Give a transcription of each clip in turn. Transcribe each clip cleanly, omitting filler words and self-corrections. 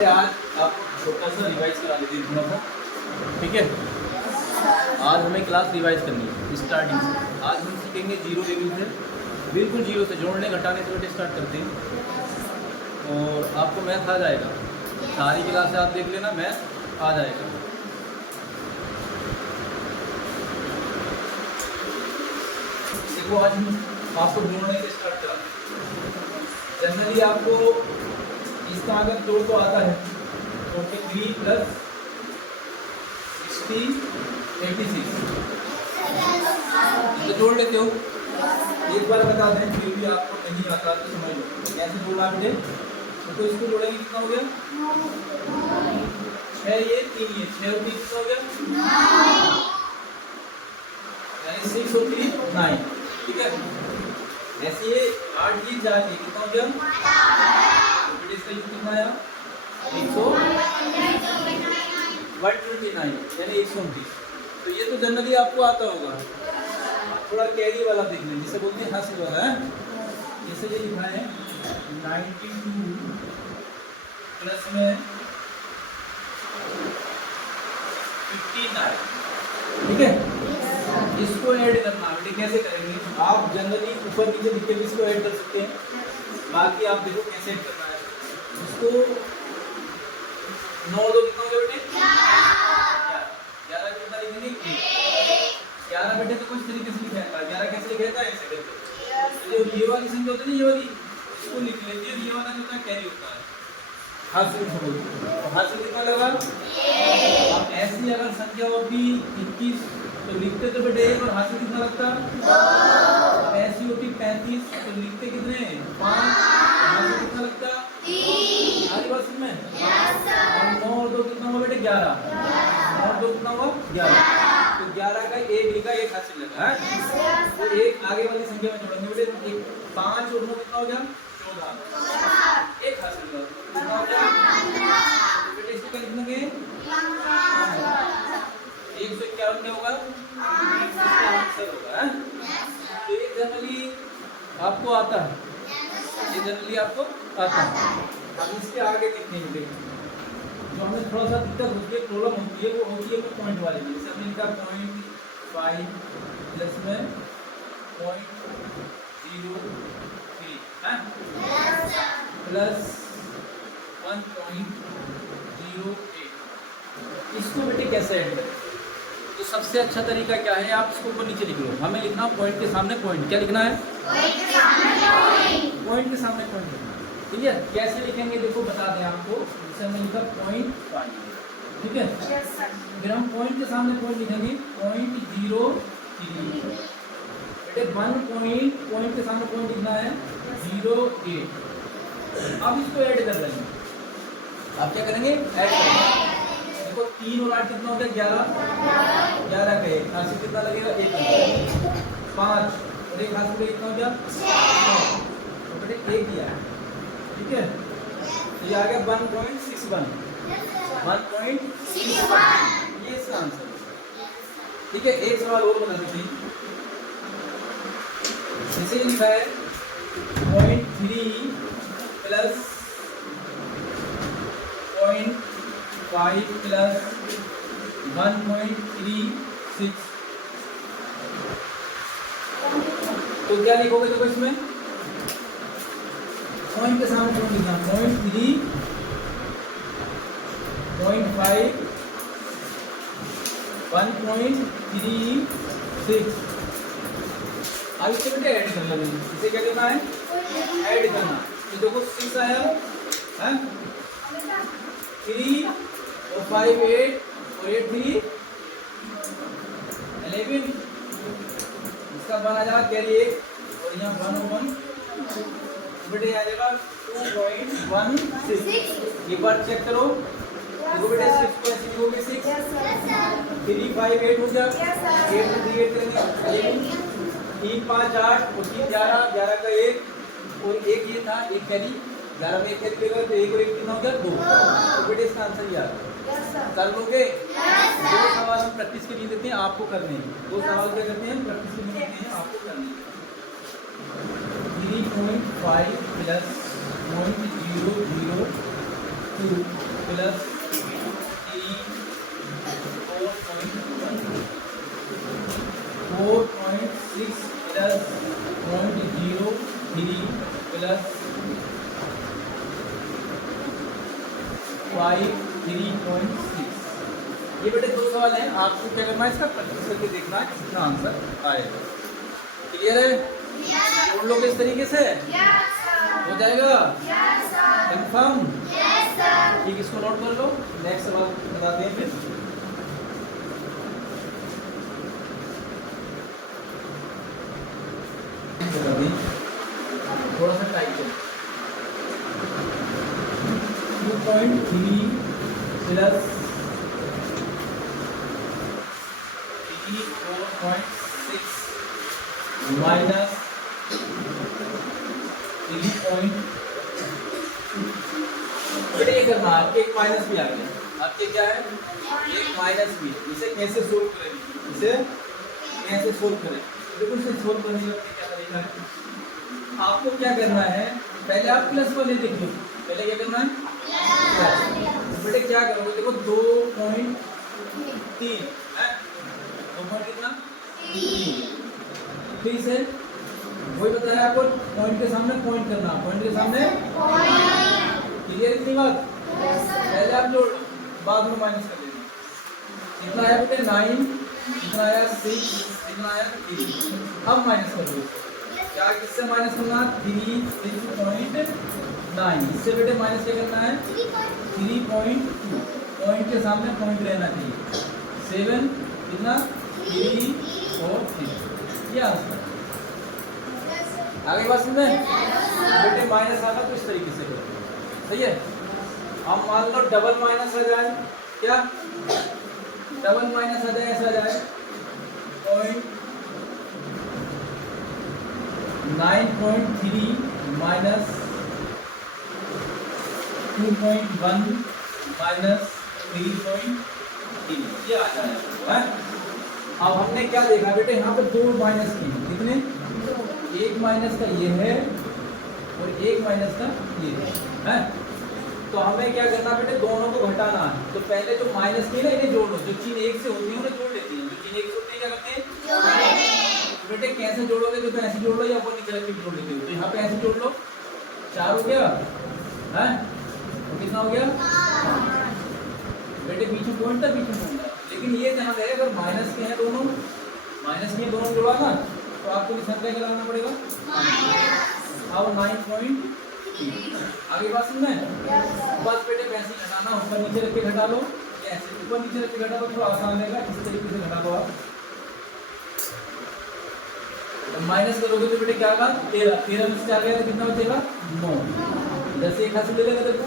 आज आपको छोटा सा रिवाइज करा देते हैं थोड़ा सा, ठीक है। आज हमें क्लास रिवाइज करनी है स्टार्टिंग से। आज हम सीखेंगे जीरो लेवल से, बिल्कुल जीरो से, जोड़ने घटाने से बेटे स्टार्ट करते हैं। और आपको मैथ आ जाएगा, सारी क्लास आप देख लेना, मैथ आ जाएगा। देखो आज हम आपको जोड़ने से स्टार्ट करा। जनरली आपको इसका अगर जोड़ तो आता है, 43 + 60 86, तो जोड़ लेते हो। एक बार बता दें, फिर भी आपको नहीं आता तो समझ लो कैसे जोड़ना मुझे। तो इसको जोड़ेंगे, कितना हो गया 6, ये 3, ये 6 और 3 कितना हो गया 9, यानी 6 और 3 9, ठीक है। ऐसे ये 8 ये 4 ये कितना हो गया, इसका यूज कितना आया 129 यानी 129। तो ये तो जनरली आपको आता होगा। थोड़ा कैरी वाला देख लें, जिसे बोलते हैं हासिल वाला है। जैसे ये लिखा है 92 प्लस में 59, ठीक है। इसको ऐड करना बेटे कैसे करेंगे आप, जनरली ऊपर नीचे लिख के भी इसको ऐड कर सकते हैं। बाकी आप देखो कैसे ऐड करना है इसको। 9 2 कितना हो गया बेटे 11 कितना लिखेंगे 11 बेटे तो कुछ तरीके से लिखा है। 11 कैसे लिखा है ऐसे करके, जो ये वाली संख्या होती है ना, ये वाली इसको लिख लेते हैं। ये वाला जो होता है कैरी होता है, हासिल से बोलते हैं। तो हासिल कितना लगा, अब ऐसी अगर संख्या होती 21 तो लिखते तो बेटे 1 और हासिल कितना लगता 2। अब ऐसी होती 35 तो लिखते कितने 5, हासिल कितना लगता 3। आगे बात समझ में। और 9 और 2 कितना हुआ बेटे 11, 9 और 2 कितना हुआ 11। तो 11 का 1 लिखा, 1 हासिल लगा है। तो एक आगे वाली संख्या में जोड़ेंगे बेटे, 5 और 9 कितना हो गया 14, 1 हासिल लगा कितना हो गया बेटे। इसको क्या लिखेंगे 151 क्या होगा आंसर होगा। तो ये जनरली आपको आता है, ये जनरली आपको आता है। अब इसके आगे देखेंगे जो हमें थोड़ा सा दिक्कत होती है, प्रॉब्लम होती है, वो होती है पॉइंट वाले में। जैसे हमने लिखा 0.5 प्लस में 0.03 है प्लस 1.08। इसको बेटे कैसे ऐड करें, तो सबसे अच्छा तरीका क्या है, आप इसको ऊपर नीचे लिख लो। हमें लिखना पॉइंट के सामने पॉइंट, क्या लिखना है पॉइंट के सामने पॉइंट, ठीक है। कैसे लिखेंगे देखो बता दें आपको। जैसे हमने लिखा 0.5, ठीक है। फिर हम पॉइंट के सामने पॉइंट लिखेंगे 0.03 बेटे। 1 पॉइंट के सामने पॉइंट लिखना है 0.8। अब इसको ऐड कर रहे हैं, आप क्या करेंगे ऐड करेंगे। देखो 3 और 8 कितना हो गया 11, 11 का 1 हासिल कितना लगेगा 1 लगेगा। 5 और 1 हासिल कितना हो गया 6, तो बेटे 1 दिया है, ठीक है। ये आ गया 1.61, 1.61 ये इसका आंसर है, ठीक है। एक सवाल और बता सकते हैं, जैसे लिखा है 0.3 प्लस 0.5 प्लस 1.36, तो क्या लिखोगे देखो इसमें पॉइंट के सामने पॉइंट लिखना 0.3 0.5 1.36। अब इससे बेटे ऐड कर लो, इसे क्या करना है ऐड करना। तो देखो 6 आया है, 3 और 5 8 और 8 3 11, इसका 1 आ जाएगा कैरी 1 और यहाँ 1 और 1 बेटे आ जाएगा 2.16। एक बार चेक करो देखो बेटे 6 को ऐसे लिखोगे 6 3 5 8 हो जाएगा 8 3 8 करेंगे 3 5 8 और 3 11, 11 का 1 और 1 ये था 1 कैरी, 11 में 1 कैरी लेगा तो 1 और 1 कितना हो गया 2। तो बेटे इसका आंसर याद कर लोगे। 2 सवाल हम प्रैक्टिस के लिए देते हैं, आपको करने हैं। 2 सवाल क्या करते हैं प्रैक्टिस के लिए देते हैं, आपको करने हैं। 3.5 प्लस 0.002 प्लस 4.6 प्लस 0.03 प्लस 3.6। ये बेटे दो सवाल हैं, आपको क्या करना है, इसका प्रैक्टिस करके देखना है कितना आंसर आएगा। क्लियर है? जोड़ लोगे इस तरीके से हो जाएगा कंफर्म? ठीक, इसको नोट कर लो। नेक्स्ट सवाल बताते हैं फिर। थोड़ा सा टाइट करो। 2.3 प्लस 4.6 माइनस 3. बेटे ये करना, आपके एक माइनस भी आ गया। आपके क्या है, एक माइनस भी। इसे कैसे सोल्व करेंगे, इसे कैसे सोल्व करें? देखो इसे सोल्व करने का क्या तरीका है। आपको क्या करना है, पहले आप प्लस वाले देखो। पहले क्या करना है, प्लस। बेटे क्या करोगे, देखो 2.3 है, 2 कितना 3। फिर से वही बताया आपको, पॉइंट के सामने पॉइंट करना, पॉइंट के सामने। क्लियर इतनी बात? पहले आप जोड़ लो, बाद में माइनस कर लेना। कितना आया बेटे 9, कितना आया 6, कितना आया 3। अब माइनस कर दो। क्या किससे माइनस करना, 3.9। इससे बेटे माइनस क्या करना है, 3.2। पॉइंट के सामने पॉइंट रहना चाहिए। 7 कितना 3 और 3। ये आंसर आगे बात समझे? बेटे माइनस आना तो इस तरीके से करो, सही है। अब मान लो डबल माइनस आ जाए, क्या डबल माइनस आ जाए, ऐसा आ जाए 9.3 माइनस 2.1 माइनस 3.3, ये आ जाए। अब हमने क्या देखा बेटे, यहाँ पे दो माइनस किए, कितने, एक माइनस का ये है और एक माइनस का ये है। तो हमें क्या करना बेटे, दोनों को घटाना है। तो पहले जो माइनस की ना, इन्हें जोड़ लो। जो चीज एक से होती है उन्हें जोड़ लेती है, जो चीज एक से होती है क्या करते हैं, तो बेटे कैसे जोड़ोगे, तो ऐसे जोड़ लो या ऊपर नीचे रख के जोड़ लेते हो। तो यहाँ पे ऐसे जोड़ लो, 4 हो गया है, तो कितना हो गया बेटे, पीछे पॉइंट था, पीछे पॉइंट था। लेकिन ये ध्यान रहे, अगर माइनस के हैं दोनों, माइनस के दोनों जोड़ा ना, तो आपको निशान क्या लगाना पड़ेगा, अब 9.3। आगे बात समझे? बस बेटे पैसे घटाना, ऊपर नीचे रख के घटा लो, ऐसे ऊपर नीचे रख के घटा लो, थोड़ा आसान रहेगा। इस तरीके से घटा लो आप। तो माइनस करोगे तो बेटे क्या होगा, 13 में से 4 गया तो कितना बचेगा, 9। इधर से एक हासिल ले लेगा, देखो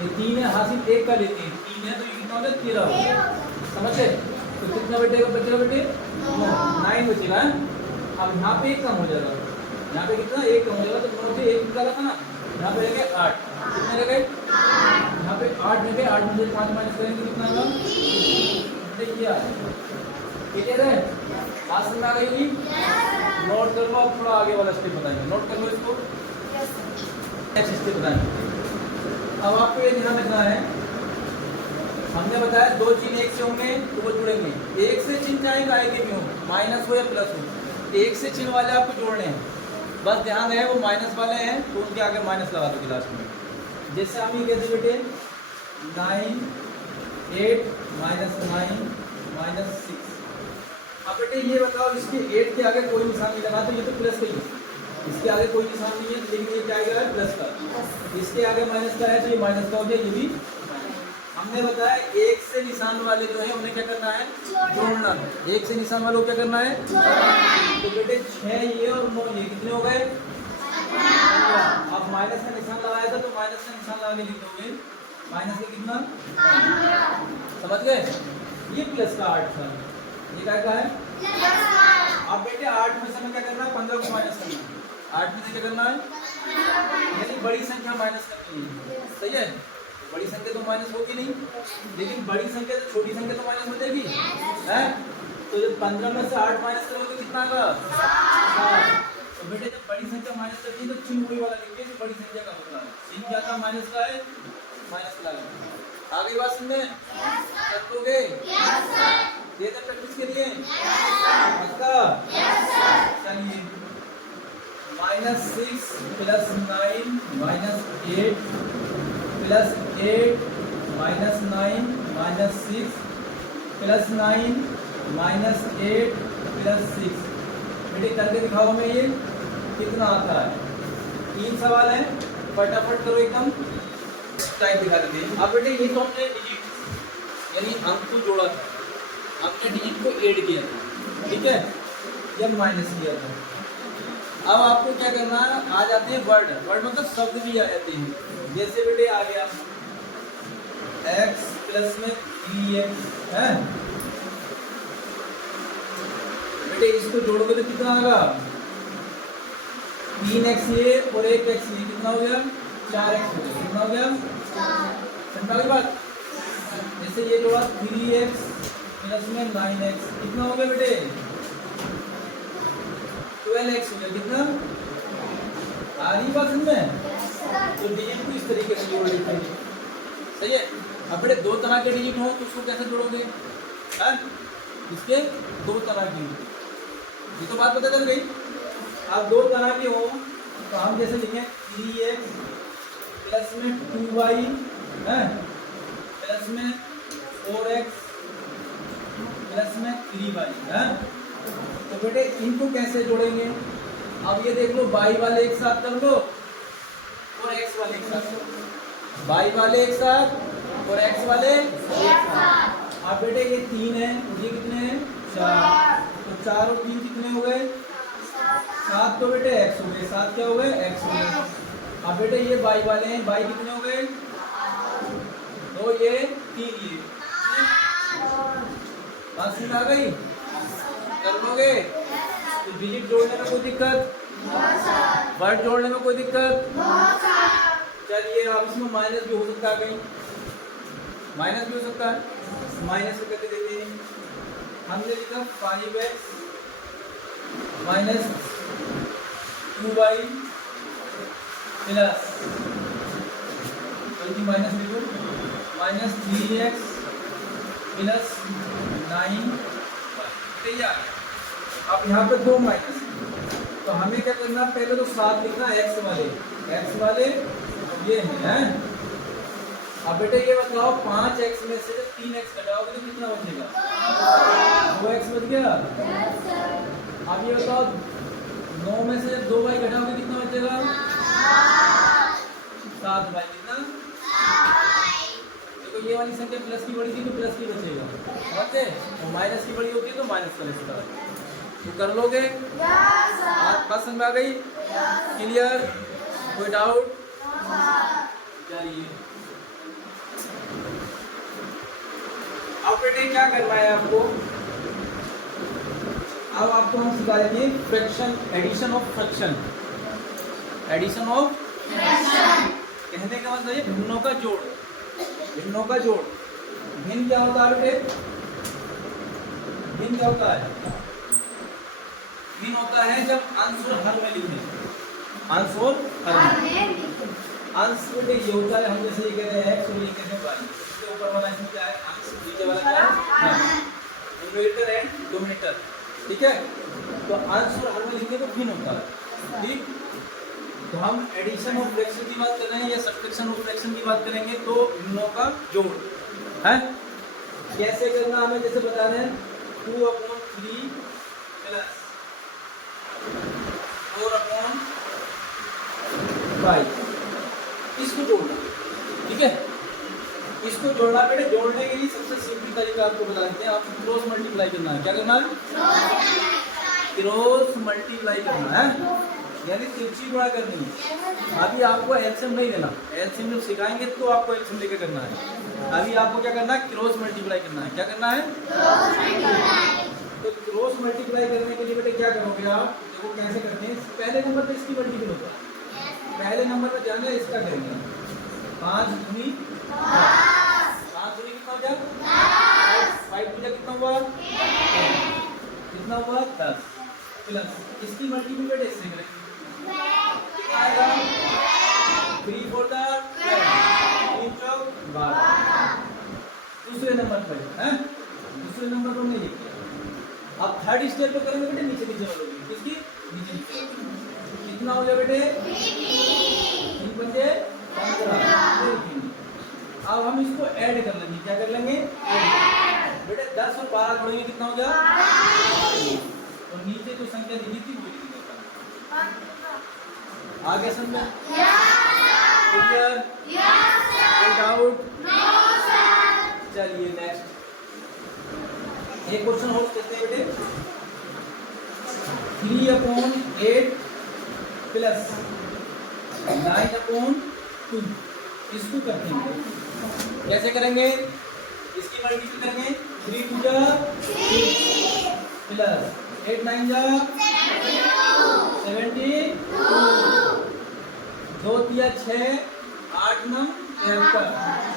ये 3 है, हासिल एक का लेते हैं, 3 है तो ये कितना होगा 13, समझे? तो कितना बचेगा बेटे 9 बचेगा। अब यहाँ पे एक कम हो जाएगा, यहाँ पे कितना एक कम हो जाएगा, तो दोनों से एक निकाला था ना, यहाँ पे रहेंगे 8, कितने रह गए 8, यहाँ पे 8 में गए, 8 में से 5 माइनस करेंगे कितना आएगा, देखिए क्लियर है, बात समझ आ गई होगी? नोट कर लो, अब थोड़ा आगे वाला स्टेप बताएंगे, नोट कर लो इसको, नेक्स्ट स्टेप बताएंगे। अब आपको ये ध्यान रखना है, हमने बताया दो चिन्ह एक से होंगे तो वो जुड़ेंगे, एक से चिन्ह चाहे आगे भी हो, माइनस हो या प्लस हो, एक से चिन्ह वाले आपको जोड़ने हैं। बस ध्यान रहे वो माइनस वाले हैं तो उनके आगे माइनस लगा दो लास्ट में। जैसे हम ये कहते बेटे 9 8 माइनस 9 माइनस 6। अब बेटे ये बताओ, इसके 8 के आगे कोई निशान नहीं लगा, तो ये तो प्लस का ही है, इसके आगे कोई निशान नहीं है, लेकिन ये क्या आएगा प्लस का, इसके आगे माइनस का है तो ये माइनस का हो गया, ये भी। हमने बताया एक से निशान वाले जो है उन्हें क्या करना है, जोड़ना। एक से निशान वालों को क्या करना है, तो बेटे 6 ये और 9 ये कितने हो गए, अब माइनस का निशान लगाया था तो माइनस का निशान लगा के लिख दोगे, माइनस का कितना, समझ गए? ये प्लस का 8 था, ये क्या का है, अब बेटे 8 में से हमें क्या करना है, 15 को माइनस करना है, 8 में से क्या करना है, यानी बड़ी संख्या माइनस करनी है, सही है। बड़ी संख्या तो माइनस होगी नहीं, लेकिन बड़ी संख्या तो छोटी संख्या तो माइनस हो जाएगी, है? तो जब 15 में से 8 माइनस करोगे तो कितना आएगा, 7। तो बेटे जब बड़ी संख्या माइनस करती है तो चिन्ह वही वाला लिखिए जो बड़ी संख्या का मतलब है। चिन्ह क्या था, माइनस का है, माइनस का लगा। आ गई बात समझ में? कर दोगे? दे दे प्रैक्टिस के लिए? पक्का? चलिए, -6 + 9 -8 + 8 -9 -6 + 9 -8 + 6। बेटे करके दिखाओ हमें ये कितना आता है। 3 सवाल है, फटाफट करो एकदम, टाइप दिखा देते हैं। अब बेटे ये तो हमने डिजिट यानी अंक को जोड़ा था, हमने डिजिट को ऐड किया था, ठीक है, या माइनस किया था। अब आपको क्या करना है, आ जाते हैं वर्ड, वर्ड मतलब शब्द भी आ जाते हैं। जैसे बेटे आ गया x प्लस में 3x है बेटे, इसको जोड़ोगे तो कितना आएगा? 3x ये और 1x ये, कितना हो गया? 4x हो गया। कितना हो गया? समझा गई बात? जैसे ये जोड़ा 3x प्लस में 9x, कितना हो गया बेटे? 12x हो गया। कितना आ रही बात समझ में? तो डिजिट को इस तरीके से जोड़ लेते हैं, सही है। अब बेटे दो तरह के डिजिट हो तो उसको कैसे जोड़ोगे? है इसके दो तरह की, ये तो बात पता चल गई। अब दो तरह के हो तो हम जैसे लिखें 3x प्लस में 2y है प्लस में 4x प्लस में 3y है। तो बेटे इनको कैसे जोड़ेंगे? अब ये देख लो, y वाले एक साथ कर लो और x वाले एक साथ कर लो, y वाले एक साथ और x वाले एक साथ। अब बेटे ये 3 है, ये कितने हैं? 4, तो 4 और 3 कितने हो गए? 7। तो बेटे x हो गए, 7 क्या हो गए? x हो गए। अब बेटे ये y वाले हैं, y कितने हो गए? 2 ये 3 ये, बात समझ आ गई? कर लोगे? तो डिजिट जोड़ने में कोई दिक्कत? वर्ड जोड़ने में कोई दिक्कत? चलिए, अब इसमें माइनस भी हो सकता है, कहीं माइनस भी हो सकता है, माइनस करके देते हैं। हमने लिखा 5x minus 2y plus minus लिखो माइनस 3x प्लस 9। अब यहाँ पे 2 माइनस, तो हमें क्या करना, पहले तो 7 लिखना x वाले ये है। अब बेटे ये बताओ 5x में से 3x घटाओगे तो कितना बचेगा? 2x बच गया। अब ये बताओ 9 में से 2y घटाओगे कितना बचेगा? 7y। कितना? देखो ये वाली संख्या प्लस की बड़ी थी तो प्लस की बचेगा, समझे? और माइनस की बड़ी होती है तो माइनस का बचता है। तो कर लोगे? बात समझ आ गई? क्लियर? कोई डाउट? चलिए, अब बेटे क्या करना है आपको? अब आपको हम सिखा देंगे fraction, addition of fraction. Addition of fraction कहने का मतलब है भिन्नों का जोड़। भिन्नों का जोड़, भिन्न क्या होता है बेटे? भिन्न क्या होता है? भिन्न होता है जब अंश और हर में लिखें, अंश और हर में। अंश बेटे ये होता है, हम जैसे ये कहते हैं x और ये कहते हैं y, इसके ऊपर वाला इसमें क्या है? अंश, नीचे वाला क्या है? न्यूमरेटर एंड डिनोमिनेटर, ठीक है। तो अंश और हर में लिखेंगे तो भिन्न होता है, ठीक। तो हम एडिशन ऑफ फ्रैक्शन की बात कर रहे हैं या सब्ट्रैक्शन ऑफ फ्रैक्शन की बात करेंगे, तो भिन्नों का जोड़ है। कैसे करना हमें जैसे बता रहे हैं 2/3 प्लस 4/5, इसको जोड़ना, ठीक है। इसको जोड़ना बेटे, जोड़ने के लिए सबसे सिंपल तरीका आपको बता देते हैं। आपको क्रॉस मल्टीप्लाई करना है। क्या करना है? क्रॉस मल्टीप्लाई करना है, यानी तिरछी गुणा करनी है। अभी आपको एलसीएम नहीं देना, एलसीएम जब सिखाएंगे तो आपको एलसीएम लेकर करना है। अभी आपको क्या करना है? क्रॉस मल्टीप्लाई करना है। क्या करना है? तो क्रॉस मल्टीप्लाई करने के लिए बेटे क्या करोगे आप? देखो कैसे करते हैं। पहले नंबर पे इसकी मल्टीपल होता है, पहले नंबर पे जाना है, इसका करेंगे 5 दूनी 5 दूनी कितना हो गया? 5 दूनी कितना हुआ? कितना हुआ? 10 प्लस इसकी मल्टीपल बेटे इससे करेंगे, कितना आएगा? 3 4 12, 3 चौक 12। अब थर्ड स्टेप पे करेंगे बेटे नीचे नीचे वालों की, किसकी नीचे नीचे। कितना हो गया बेटे 3 पंजे 15। अब हम इसको ऐड कर लेंगे, क्या कर लेंगे बेटे 10 और 12 जोड़ेंगे कितना हो गया 22। और नीचे जो संख्या लिखी थी वो लिख देगा। आगे समझ क्लियर? कोई डाउट? चलिए नेक्स्ट एक क्वेश्चन और करते हैं बेटे। 3/8 प्लस 9/2 इसको करते हैं, कैसे करेंगे? इसकी मल्टीप्लाई करेंगे 3 2 जा 6 प्लस 8 9 जा 72 2 3 6 8 9 73।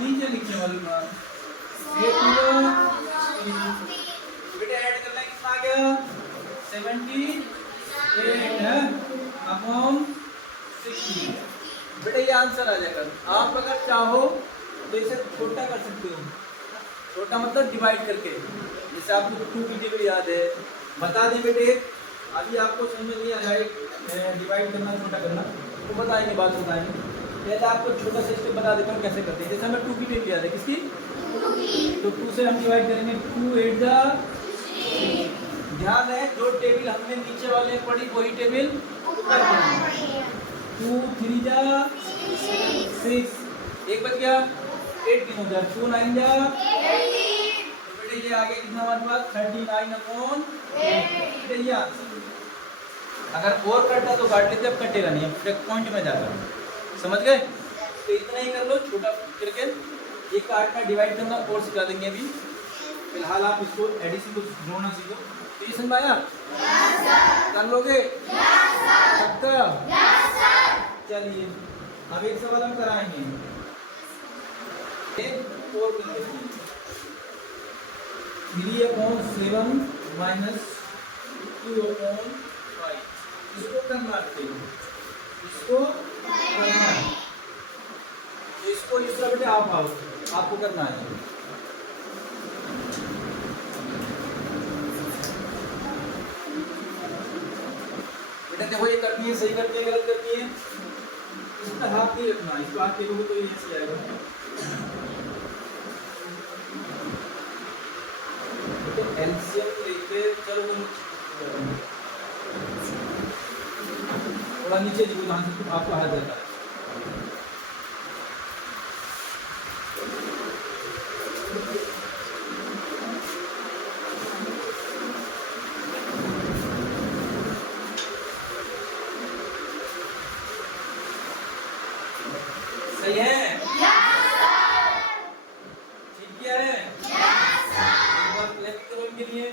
नीचे लिखने वाली बात बेटे ऐड करना है, कितना आ गया 78 है अपॉन 60। बेटे ये आंसर आ जाएगा। आप अगर चाहो तो इसे छोटा कर सकते हो, छोटा मतलब डिवाइड करके, जैसे आपको 2 की टेबल याद है, बता दें बेटे अभी आपको समझ में नहीं आ रहा है डिवाइड करना छोटा करना तो बताएंगे, बात बताएंगे। पहले आपको छोटा सा स्टेप बता देता हूँ कैसे करते हैं। जैसे हमें 2 की टेबल याद है, किसकी तो 2 से हम डिवाइड करेंगे 2 8 जा 6। ध्यान है जो टेबल हमने नीचे वाले पढ़ी वही टेबल ऊपर पढ़ी। 2 3 जा 6 एक बच गया 8 3 हो जाए 2 9 जा 18। तो बेटे ये आगे कितना हमारे पास 39/8। ये आंसर। अगर और कटता तो काट लेते, अब कटेगा नहीं, अब पॉइंट में जाकर समझ गए। तो इतना ही कर लो छोटा करके, ये काटना डिवाइड करना और सिखा देंगे अभी। फिलहाल आप इसको एडिशन को जोड़ना सीखो। तो ये समझ आया? कर लोगे? पक्का? चलिए अब एक सवाल हम कराएंगे, और 3/7 माइनस 2/5 इसको करना है, इसको करना है, इसको इस तरह बेटे आप आओ, आपको करना है। बेटा देखो ये करनी है, सही करनी है गलत करनी है, इसका हाथ नहीं रखना, इसको हाथ देखोगे तो ये ऐसे आएगा। तो एलसीएम लेके चलो थोड़ा नीचे देखो जहाँ से आपका हाथ जाता है। सही है? ठीक है? एक बार क्लैप करो इनके लिए।